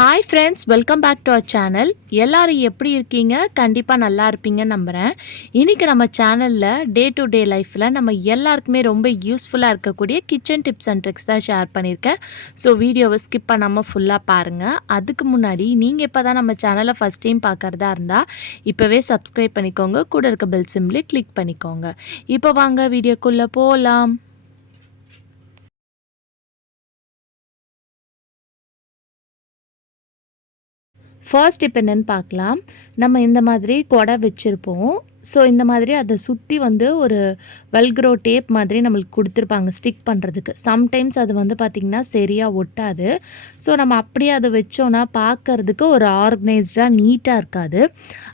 Hi friends, welcome back to our channel. எல்லோரும் எப்படி இருக்கீங்க? கண்டிப்பாக நல்லா இருப்பீங்கன்னு நம்புகிறேன். இன்றைக்கி நம்ம சேனலில் டே டு டே லைஃப்பில் நம்ம எல்லாருக்குமே ரொம்ப யூஸ்ஃபுல்லாக இருக்கக்கூடிய கிச்சன் டிப்ஸ் அண்ட் ட்ரிக்ஸ் தான் ஷேர் பண்ணியிருக்கேன். ஸோ வீடியோவை ஸ்கிப் பண்ணாமல் ஃபுல்லாக பாருங்கள். அதுக்கு முன்னாடி நீங்கள் இப்போ தான் நம்ம சேனலை ஃபஸ்ட் டைம் பார்க்குறதா இருந்தால் இப்போவே சப்ஸ்கிரைப் பண்ணிக்கோங்க. கூட இருக்க பெல் சிம்பிளை கிளிக் பண்ணிக்கோங்க. இப்போ வாங்க வீடியோக்குள்ளே போகலாம். ஃபர்ஸ்ட் இப்போ என்னென்னு பார்க்கலாம். நம்ம இந்த மாதிரி கொடை வச்சுருப்போம். ஸோ இந்த மாதிரி அதை சுற்றி ஒரு வெல்க்ரோ டேப் மாதிரி நம்மளுக்கு கொடுத்துருப்பாங்க ஸ்டிக் பண்ணுறதுக்கு. சம்டைம்ஸ் அது பார்த்திங்கன்னா சரியாக ஒட்டாது. ஸோ நம்ம அப்படியே அதை வச்சோன்னா பார்க்கறதுக்கு ஒரு ஆர்கனைஸ்டாக நீட்டாக இருக்காது.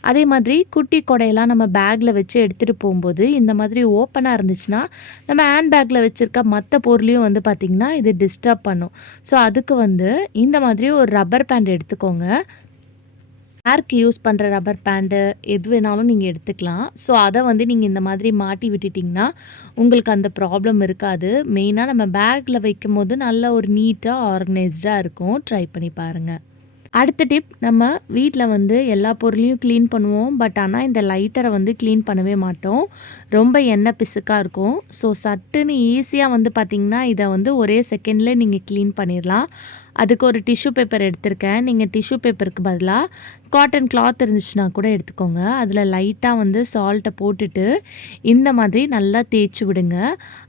அதே மாதிரி குட்டி கொடையெல்லாம் நம்ம பேக்கில் வச்சு எடுத்துகிட்டு போகும்போது இந்த மாதிரி ஓப்பனாக இருந்துச்சுன்னா நம்ம ஹேண்ட் பேக்கில் வச்சுருக்க மற்ற பொருளையும் பார்த்திங்கன்னா இது டிஸ்டர்ப் பண்ணும். ஸோ அதுக்கு இந்த மாதிரி ஒரு ரப்பர் பேண்ட் எடுத்துக்கோங்க. ஹேர்க்கு யூஸ் பண்ணுற ரப்பர் பேண்டு எது வேணாலும் நீங்கள் எடுத்துக்கலாம். ஸோ அதை நீங்கள் இந்த மாதிரி மாட்டி விட்டுட்டிங்கன்னா உங்களுக்கு அந்த ப்ராப்ளம் இருக்காது. மெயினாக நம்ம பேக்கில் வைக்கும் போது நல்ல ஒரு நீட்டாக ஆர்கனைஸ்டாக இருக்கும். ட்ரை பண்ணி பாருங்கள். அடுத்த டிப், நம்ம வீட்டில் எல்லா பொருளையும் க்ளீன் பண்ணுவோம். பட் ஆனால் இந்த லைட்டரை க்ளீன் பண்ணவே மாட்டோம். ரொம்ப எண்ணெய் பிசுக்காக இருக்கும். ஸோ சட்டுன்னு ஈஸியாக பார்த்திங்கன்னா இதை ஒரே செகண்டில் நீங்கள் க்ளீன் பண்ணிடலாம். அதுக்கு ஒரு டிஷ்யூ பேப்பர் எடுத்திருக்கேன். நீங்கள் டிஷ்யூ பேப்பருக்கு பதிலாக காட்டன் கிளாத் இருந்துச்சுன்னா கூட எடுத்துக்கோங்க. அதில் லைட்டாக சால்ட்டை போட்டுட்டு இந்த மாதிரி நல்லா தேய்ச்சி விடுங்க.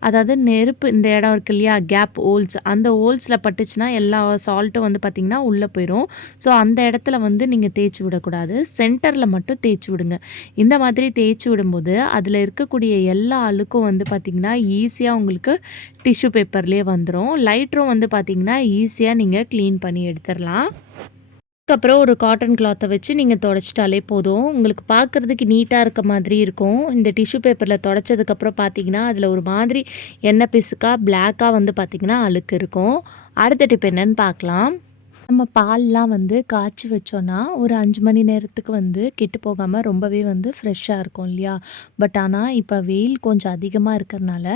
அதாவது நெருப்பு இந்த இடம் இருக்கு இல்லையா, கேப் ஹோல்ஸ், அந்த ஹோல்ஸில் பட்டுச்சுன்னா எல்லா சால்ட்டும் பார்த்திங்கன்னா உள்ளே போயிடும். ஸோ அந்த இடத்துல நீங்கள் தேய்ச்சி விடக்கூடாது. சென்டரில் மட்டும் தேய்ச்சி விடுங்க. இந்த மாதிரி தேய்ச்சி விடும்போது அதில் இருக்கக்கூடிய எல்லா அழுக்கும் பார்த்திங்கன்னா ஈஸியாக உங்களுக்கு டிஷ்யூ பேப்பர்லேயே வந்துடும். லைட்டரும் பார்த்திங்கன்னா ஈஸியாக நீங்கள் க்ளீன் பண்ணி எடுத்துடலாம். அதுக்கப்புறம் ஒரு காட்டன் கிளாத்தை வச்சு நீங்கள் துடைச்சிட்டாலே போதும். உங்களுக்கு பார்க்குறதுக்கு நீட்டாக இருக்க மாதிரி இருக்கும். இந்த டிஷ்யூ பேப்பரில் துடைச்சதுக்கப்புறம் பார்த்தீங்கன்னா அதில் ஒரு மாதிரி எண்ணெய் பிசுக்காக பிளாக்காக பார்த்திங்கன்னா அழுக்கு இருக்கும். அடுத்த டிப் என்னென்னு பார்க்கலாம். நம்ம பால்லாம் காய்ச்சி வச்சோன்னா ஒரு 5 மணி நேரத்துக்கு கெட்டு போகாமல் ரொம்பவே ஃப்ரெஷ்ஷாக இருக்கும் இல்லையா. பட் ஆனால் இப்போ வெயில் கொஞ்சம் அதிகமாக இருக்கிறனால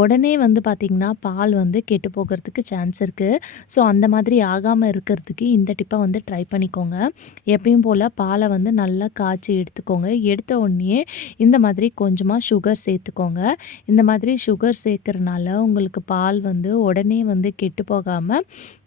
உடனே பார்த்திங்கன்னா பால் கெட்டு போகிறதுக்கு சான்ஸ் இருக்குது. ஸோ அந்த மாதிரி ஆகாமல் இருக்கிறதுக்கு இந்த டிப்பை ட்ரை பண்ணிக்கோங்க. எப்பயும் போல் பாலை நல்லா காய்ச்சி எடுத்துக்கோங்க. எடுத்த உடனே இந்த மாதிரி கொஞ்சமாக சுகர் சேர்த்துக்கோங்க. இந்த மாதிரி சுகர் சேர்க்குறனால உங்களுக்கு பால் உடனே கெட்டு போகாமல்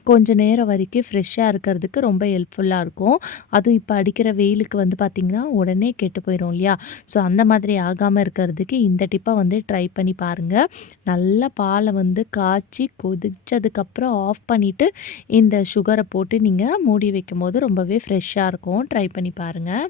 கொஞ்சம் நேரம் வரைக்கும் ஃப்ரெஷ்ஷாக இருக்கிறதுக்கு ரொம்ப ஹெல்ப்ஃபுல்லாக இருக்கும். அதுவும் இப்போ அடிக்கிற வெயிலுக்கு பார்த்திங்கன்னா உடனே கெட்டு போயிடும் இல்லையா. ஸோ அந்த மாதிரி ஆகாமல் இருக்கிறதுக்கு இந்த டிப்பை ட்ரை பண்ணி பாருங்கள். நல்லா பாலை காய்ச்சி கொதிச்சதுக்கப்புறம் ஆஃப் பண்ணிவிட்டு இந்த சுகரை போட்டு நீங்கள் மூடி வைக்கும் போது ரொம்பவே ஃப்ரெஷ்ஷாக இருக்கும். ட்ரை பண்ணி பாருங்கள்.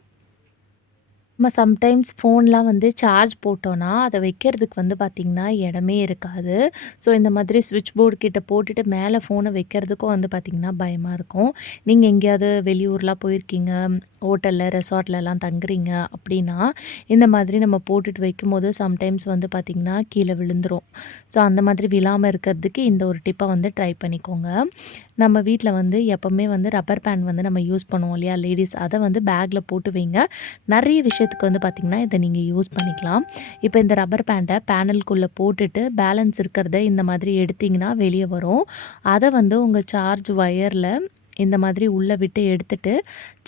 நம்ம சம்டைம்ஸ் ஃபோன்லாம் சார்ஜ் போட்டோன்னா அதை வைக்கிறதுக்கு பார்த்திங்கன்னா இடமே இருக்காது. ஸோ இந்த மாதிரி ஸ்விட்ச் போர்டு கிட்ட போட்டுட்டு மேலே ஃபோனை வைக்கிறதுக்கும் பார்த்திங்கன்னா பயமாக இருக்கும். நீங்கள் எங்கேயாவது வெளியூர்லாம் போயிருக்கீங்க, ஹோட்டலில் ரெசார்ட்லலாம் தங்குறீங்க அப்படின்னா இந்த மாதிரி நம்ம போட்டுட்டு வைக்கும்போது சம்டைம்ஸ் பார்த்திங்கன்னா கீழே விழுந்துடும். ஸோ அந்த மாதிரி விழாமல் இருக்கிறதுக்கு இந்த ஒரு டிப்பை ட்ரை பண்ணிக்கோங்க. நம்ம வீட்டில் எப்போவுமே ரப்பர் பேண்ட் நம்ம யூஸ் பண்ணுவோம் இல்லையா லேடிஸ், அதை பேக்கில் போட்டு வைங்க. நிறைய விஷயத்துக்கு பார்த்திங்கன்னா இதை நீங்கள் யூஸ் பண்ணிக்கலாம். இப்போ இந்த ரப்பர் பேண்டை பேனலுக்குள்ளே போட்டுட்டு பேலன்ஸ் இருக்கிறத இந்த மாதிரி எடுத்திங்கன்னா வெளியே வரும். அதை உங்கள் சார்ஜ் வயரில் இந்த மாதிரி உள்ளே விட்டு எடுத்துட்டு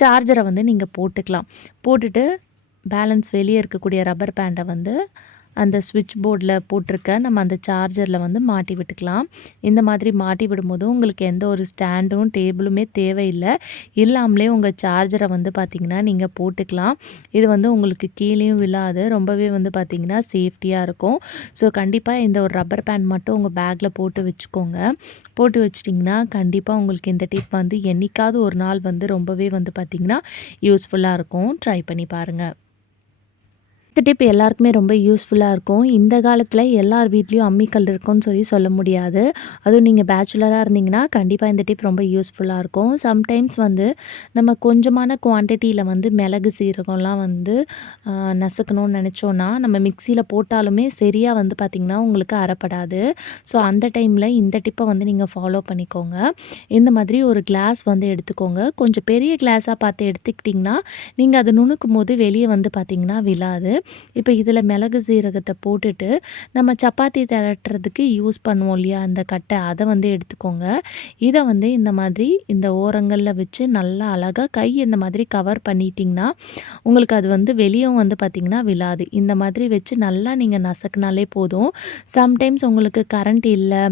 சார்ஜரை நீங்கள் போட்டுக்கலாம். போட்டுட்டு பேலன்ஸ் வெளியே இருக்கக்கூடிய ரப்பர் பேண்டை அந்த ஸ்விட்ச் போர்டில் போட்டிருக்க நம்ம அந்த சார்ஜரில் மாட்டி விட்டுக்கலாம். இந்த மாதிரி மாட்டி விடும்போது உங்களுக்கு எந்த ஒரு ஸ்டாண்டும் டேபிளுமே தேவையில்லை. இல்லாமலே உங்கள் சார்ஜரை பார்த்திங்கன்னா நீங்கள் போட்டுக்கலாம். இது உங்களுக்கு கீழேயும் விழாது. ரொம்பவே பார்த்திங்கன்னா சேஃப்டியாக இருக்கும். ஸோ கண்டிப்பாக இந்த ஒரு ரப்பர் பேண்ட் மட்டும் உங்கள் பேக்கில் போட்டு வச்சுக்கோங்க. போட்டு வச்சிட்டிங்கன்னா கண்டிப்பாக உங்களுக்கு இந்த டிப் என்றைக்காவது ஒரு நாள் ரொம்பவே பார்த்திங்கன்னா யூஸ்ஃபுல்லாக இருக்கும். ட்ரை பண்ணி பாருங்கள். இந்த டிப் எல்லாருக்குமே ரொம்ப யூஸ்ஃபுல்லாக இருக்கும். இந்த காலத்தில் எல்லார் வீட்லேயும் அம்மிக்கல் இருக்கும்னு சொல்ல முடியாது. அதுவும் நீங்கள் பேச்சுலராக இருந்தீங்கன்னா கண்டிப்பாக இந்த டிப் ரொம்ப யூஸ்ஃபுல்லாக இருக்கும். சம்டைம்ஸ் நம்ம கொஞ்சமான குவான்டிட்டியில் மிளகு சீரகம்லாம் நசுக்கணும்னு நினச்சோன்னா நம்ம மிக்சியில் போட்டாலுமே சரியாக பார்த்திங்கன்னா உங்களுக்கு அரைப்படாது. ஸோ அந்த டைமில் இந்த டிப்பை நீங்கள் ஃபாலோ பண்ணிக்கோங்க. இந்த மாதிரி ஒரு கிளாஸ் எடுத்துக்கோங்க. கொஞ்சம் பெரிய கிளாஸாக பார்த்து எடுத்துக்கிட்டிங்கன்னா நீங்கள் அதை நுணுக்கும் போது வெளியே பார்த்திங்கன்னா விழாது. இப்போ இதில் மிளகு சீரகத்தை போட்டுட்டு நம்ம சப்பாத்தி திரட்டுறதுக்கு யூஸ் பண்ணுவோம் இல்லையா அந்த கட்டை, அதை வந்து எடுத்துக்கோங்க. இதை வந்து இந்த மாதிரி இந்த ஓரங்களில் வச்சு நல்லா அழகாக கை இந்த மாதிரி கவர் பண்ணிட்டிங்கன்னா உங்களுக்கு அது வந்து வெளியும் வந்து பார்த்திங்கன்னா விழாது. இந்த மாதிரி வச்சு நல்லா நீங்கள் நசுக்குனாலே போதும். சம்டைம்ஸ் உங்களுக்கு கரண்ட் இல்லை,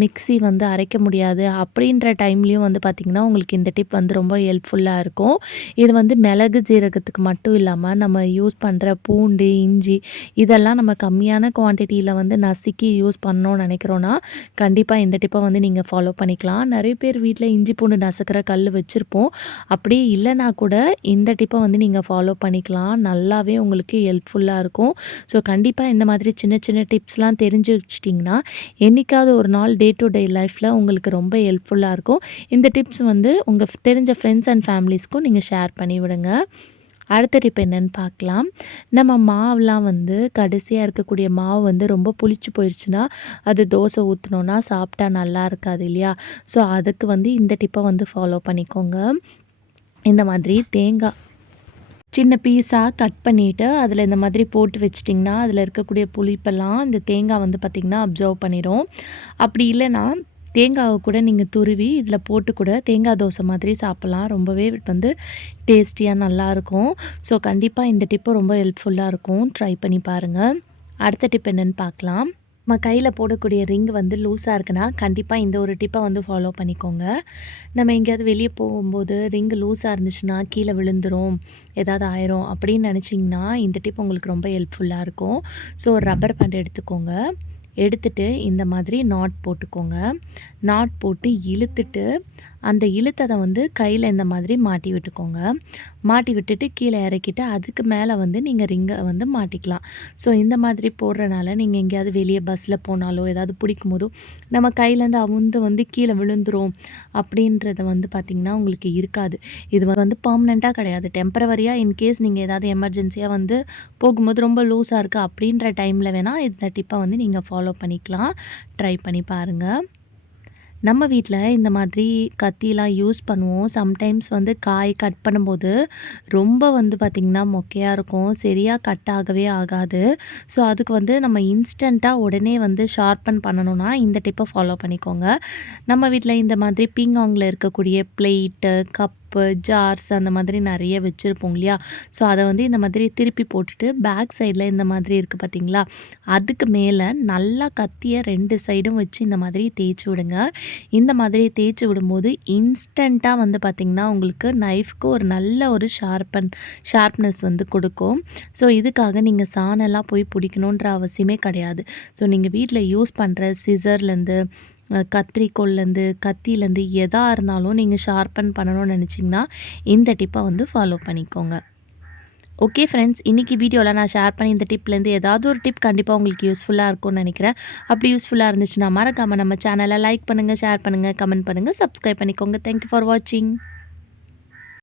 மிக்ஸி வந்து அரைக்க முடியாது அப்படின்ற டைம்லேயும் வந்து பார்த்திங்கன்னா உங்களுக்கு இந்த டிப் வந்து ரொம்ப ஹெல்ப்ஃபுல்லாக இருக்கும். இது வந்து மிளகு ஜீரகத்துக்கு மட்டும் இல்லாமல் நம்ம யூஸ் பண்ணுற பூண்டு, இஞ்சி இதெல்லாம் நம்ம கம்மியான குவான்டிட்டியில் வந்து நசுக்கி யூஸ் பண்ணோன்னு நினைக்கிறோன்னா கண்டிப்பாக இந்த டிப்பை வந்து நீங்கள் ஃபாலோ பண்ணிக்கலாம். நிறைய பேர் வீட்டில் இஞ்சி பூண்டு நசுக்கிற கல் வச்சுருப்போம். அப்படி இல்லைனா கூட இந்த டிப்பை வந்து நீங்கள் ஃபாலோ பண்ணிக்கலாம். நல்லாவே உங்களுக்கு ஹெல்ப்ஃபுல்லாக இருக்கும். ஸோ கண்டிப்பாக இந்த மாதிரி சின்ன சின்ன டிப்ஸ்லாம் தெரிஞ்சு வச்சிட்டிங்கன்னா என்றைக்காவது ஒரு நாள் டே டு டே லைஃப்பில் உங்களுக்கு ரொம்ப ஹெல்ப்ஃபுல்லாக இருக்கும். இந்த டிப்ஸ் வந்து உங்கள் தெரிஞ்ச ஃப்ரெண்ட்ஸ் அண்ட் ஃபேமிலிஸ்க்கும் நீங்கள் ஷேர் பண்ணி விடுங்க. அடுத்த டிப் என்னென்னு பார்க்கலாம். நம்ம மாவுலாம் வந்து கடைசியாக இருக்கக்கூடிய மாவு வந்து ரொம்ப புளிச்சு போயிடுச்சுன்னா அது தோசை ஊற்றினோன்னா சாப்பிட்டா நல்லா இருக்காது இல்லையா? ஸோ அதுக்கு வந்து இந்த டிப்பை வந்து ஃபாலோ பண்ணிக்கோங்க. இந்த மாதிரி தேங்காய் சின்ன பீஸாக கட் பண்ணிவிட்டு அதில் இந்த மாதிரி போட்டு வச்சிட்டிங்கன்னா அதில் இருக்கக்கூடிய புளிப்பெல்லாம் இந்த தேங்காய் வந்து பார்த்திங்கன்னா அப்சர்வ் பண்ணிடும். அப்படி இல்லைன்னா தேங்காவை கூட நீங்கள் துருவி இதில் போட்டு கூட தேங்காய் தோசை மாதிரி சாப்பிட்லாம். ரொம்பவே வந்து டேஸ்டியாக நல்லாயிருக்கும். ஸோ கண்டிப்பாக இந்த டிப்பு ரொம்ப ஹெல்ப்ஃபுல்லாக இருக்கும். ட்ரை பண்ணி பாருங்கள். அடுத்த டிப் என்னென்னு பார்க்கலாம். நம்ம கையில் போடக்கூடிய ரிங் வந்து லூஸாக இருக்குன்னா கண்டிப்பாக இந்த ஒரு டிப்பை வந்து ஃபாலோ பண்ணிக்கோங்க. நம்ம எங்கேயாவது வெளியே போகும்போது ரிங் லூஸாக இருந்துச்சுன்னா கீழே விழுந்துரும், ஏதாவது ஆயிரும் அப்படின்னு நினச்சிங்கன்னா இந்த டிப் உங்களுக்கு ரொம்ப ஹெல்ப்ஃபுல்லாக இருக்கும். ஸோ ரப்பர் பேண்ட் எடுத்துக்கோங்க. எடுத்துட்டு இந்த மாதிரி நாட் போட்டுக்கோங்க. நாட் போட்டு இழுத்துட்டு அந்த இழுத்ததை வந்து கையில் இந்த மாதிரி மாட்டி விட்டுக்கோங்க. மாட்டி விட்டுட்டு கீழே இறக்கிட்டு அதுக்கு மேலே வந்து நீங்கள் ரிங்கை வந்து மாட்டிக்கலாம். ஸோ இந்த மாதிரி போடுறனால நீங்கள் எங்கேயாவது வெளியே பஸ்ஸில் போனாலோ ஏதாவது பிடிக்கும் போதோ நம்ம கையிலேருந்து அவுந்து வந்து கீழே விழுந்துரும் அப்படின்றத வந்து பார்த்திங்கன்னா உங்களுக்கு இருக்காது. இது வந்து பர்மனெண்ட்டாக கிடையாது, டெம்பரவரியாக. இன்கேஸ் நீங்கள் ஏதாவது எமர்ஜென்சியாக வந்து போகும்போது ரொம்ப லூஸாக இருக்குது அப்படின்ற டைமில் வேணால் இந்த டிப்பை வந்து நீங்கள் ஃபாலோ பண்ணிக்கலாம். ட்ரை பண்ணி பாருங்கள். நம்ம வீட்டில் இந்த மாதிரி கத்திலாம் யூஸ் பண்ணுவோம். சம்டைம்ஸ் வந்து காய் கட் பண்ணும்போது ரொம்ப வந்து பார்த்திங்கன்னா மொக்கையாக இருக்கும், சரியாக கட் ஆகவே ஆகாது. ஸோ அதுக்கு வந்து நம்ம இன்ஸ்டண்ட்டாக உடனே வந்து ஷார்ப்பன் பண்ணணும்னா இந்த டிப்பை ஃபாலோ பண்ணிக்கோங்க. நம்ம வீட்டில் இந்த மாதிரி பீங்காங்கில் இருக்கக்கூடிய பிளேட்டு, கப்பு, ஜார்ஸ் அந்த மாதிரி நிறைய வச்சுருப்போம் இல்லையா? ஸோ அதை வந்து இந்த மாதிரி திருப்பி போட்டுட்டு பேக் சைடில் இந்த மாதிரி இருக்குது பார்த்திங்களா, அதுக்கு மேலே நல்லா கத்தியை 2 சைடும் வச்சு இந்த மாதிரி தேய்ச்சி விடுங்க. இந்த மாதிரி தேய்ச்சி விடும்போது இன்ஸ்டண்ட்டாக வந்து பார்த்திங்கன்னா உங்களுக்கு நைஃப்க்கு ஒரு நல்ல ஒரு ஷார்ப்னஸ் வந்து கொடுக்கும். ஸோ இதுக்காக நீங்கள் சாணெல்லாம் போய் பிடிக்கணுன்ற அவசியமே கிடையாது. ஸோ நீங்கள் வீட்டில் யூஸ் பண்ணுற சிசர்லேருந்து கத்திரிக்கோல்லேருந்து கத்தியிலேருந்து எதாக இருந்தாலும் நீங்கள் ஷார்ப்பன் பண்ணணும்னு நினச்சிங்கன்னா இந்த டிப்பை வந்து ஃபாலோ பண்ணிக்கோங்க. ஓகே ஃப்ரெண்ட்ஸ், இன்றைக்கி வீடியோவில் நான் ஷேர் பண்ணி இந்த டிப்லேருந்து ஏதாவது ஒரு டிப் கண்டிப்பாக உங்களுக்கு யூஸ்ஃபுல்லாக இருக்கும்னு நினைக்கிறேன். அப்படி யூஸ்ஃபுல்லாக இருந்துச்சுன்னா மறக்காமல் நம்ம சேனலை லைக் பண்ணுங்கள், ஷேர் பண்ணுங்கள், கமெண்ட் பண்ணுங்கள், சப்ஸ்கிரைப் பண்ணிக்கோங்க. தேங்க்யூ ஃபார் வாட்சிங்.